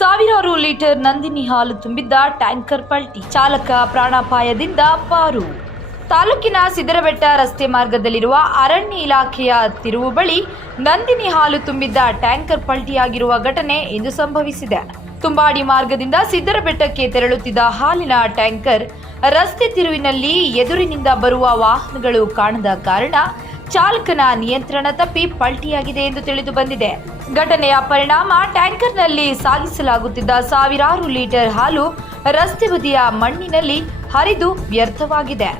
ಸಾವಿರಾರು ಲೀಟರ್ ನಂದಿನಿ ಹಾಲು ತುಂಬಿದ್ದ ಟ್ಯಾಂಕರ್ ಪಲ್ಟಿ, ಚಾಲಕ ಪ್ರಾಣಾಪಾಯದಿಂದ ಪಾರು. ತಾಲೂಕಿನ ಸಿದ್ದರಬೆಟ್ಟ ರಸ್ತೆ ಮಾರ್ಗದಲ್ಲಿರುವ ಅರಣ್ಯ ಇಲಾಖೆಯ ತಿರುವು ಬಳಿ ನಂದಿನಿ ಹಾಲು ತುಂಬಿದ್ದ ಟ್ಯಾಂಕರ್ ಪಲ್ಟಿಯಾಗಿರುವ ಘಟನೆ ಇಂದು ಸಂಭವಿಸಿದೆ. ತುಂಬಾಡಿ ಮಾರ್ಗದಿಂದ ಸಿದ್ದರಬೆಟ್ಟಕ್ಕೆ ತೆರಳುತ್ತಿದ್ದ ಹಾಲಿನ ಟ್ಯಾಂಕರ್ ರಸ್ತೆ ತಿರುವಿನಲ್ಲಿ ಎದುರಿನಿಂದ ಬರುವ ವಾಹನಗಳು ಕಾಣದ ಕಾರಣ ಚಾಲಕನ ನಿಯಂತ್ರಣ ತಪ್ಪಿ ಪಲ್ಟಿಯಾಗಿದೆ ಎಂದು ತಿಳಿದು ಬಂದಿದೆ. ಘಟನೆಯ ಪರಿಣಾಮ ಟ್ಯಾಂಕರ್ನಲ್ಲಿ ಸಾಗಿಸಲಾಗುತ್ತಿದ್ದ ಸಾವಿರಾರು ಲೀಟರ್ ಹಾಲು ರಸ್ತೆ ಬದಿಯ ಮಣ್ಣಿನಲ್ಲಿ ಹರಿದು ವ್ಯರ್ಥವಾಗಿದೆ.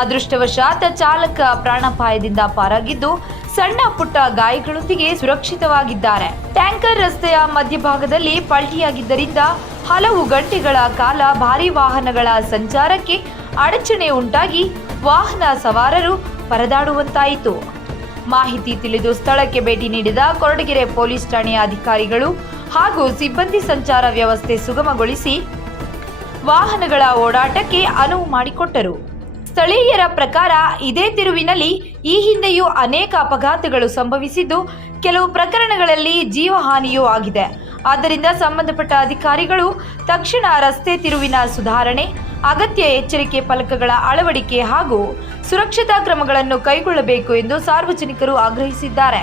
ಅದೃಷ್ಟವಶಾತ್ ಚಾಲಕ ಪ್ರಾಣಾಪಾಯದಿಂದ ಪಾರಾಗಿದ್ದು ಸಣ್ಣ ಪುಟ್ಟ ಗಾಯಗಳೊಂದಿಗೆ ಸುರಕ್ಷಿತವಾಗಿದ್ದಾರೆ. ಟ್ಯಾಂಕರ್ ರಸ್ತೆಯ ಮಧ್ಯಭಾಗದಲ್ಲಿ ಪಲ್ಟಿಯಾಗಿದ್ದರಿಂದ ಹಲವು ಗಂಟೆಗಳ ಕಾಲ ಭಾರೀ ವಾಹನಗಳ ಸಂಚಾರಕ್ಕೆ ಅಡಚಣೆ ಉಂಟಾಗಿ ವಾಹನ ಸವಾರರು ಪರದಾಡುವಂತಾಯಿತು. ಮಾಹಿತಿ ತಿಳಿದು ಸ್ಥಳಕ್ಕೆ ಭೇಟಿ ನೀಡಿದ ಕೊರಟಗೆರೆ ಪೊಲೀಸ್ ಠಾಣೆಯ ಅಧಿಕಾರಿಗಳು ಹಾಗೂ ಸಿಬ್ಬಂದಿ ಸಂಚಾರ ವ್ಯವಸ್ಥೆ ಸುಗಮಗೊಳಿಸಿ ವಾಹನಗಳ ಓಡಾಟಕ್ಕೆ ಅನುವು ಮಾಡಿಕೊಟ್ಟರು. ಸ್ಥಳೀಯರ ಪ್ರಕಾರ ಇದೇ ತಿರುವಿನಲ್ಲಿ ಈ ಹಿಂದೆಯೂ ಅನೇಕ ಅಪಘಾತಗಳು ಸಂಭವಿಸಿದ್ದು ಕೆಲವು ಪ್ರಕರಣಗಳಲ್ಲಿ ಜೀವಹಾನಿಯೂ ಆಗಿದೆ. ಆದ್ದರಿಂದ ಸಂಬಂಧಪಟ್ಟ ಅಧಿಕಾರಿಗಳು ತಕ್ಷಣ ರಸ್ತೆ ತಿರುವಿನ ಸುಧಾರಣೆ, ಅಗತ್ಯ ಎಚ್ಚರಿಕೆ ಫಲಕಗಳ ಅಳವಡಿಕೆ ಹಾಗೂ ಸುರಕ್ಷತಾ ಕ್ರಮಗಳನ್ನು ಕೈಗೊಳ್ಳಬೇಕು ಎಂದು ಸಾರ್ವಜನಿಕರು ಆಗ್ರಹಿಸಿದ್ದಾರೆ.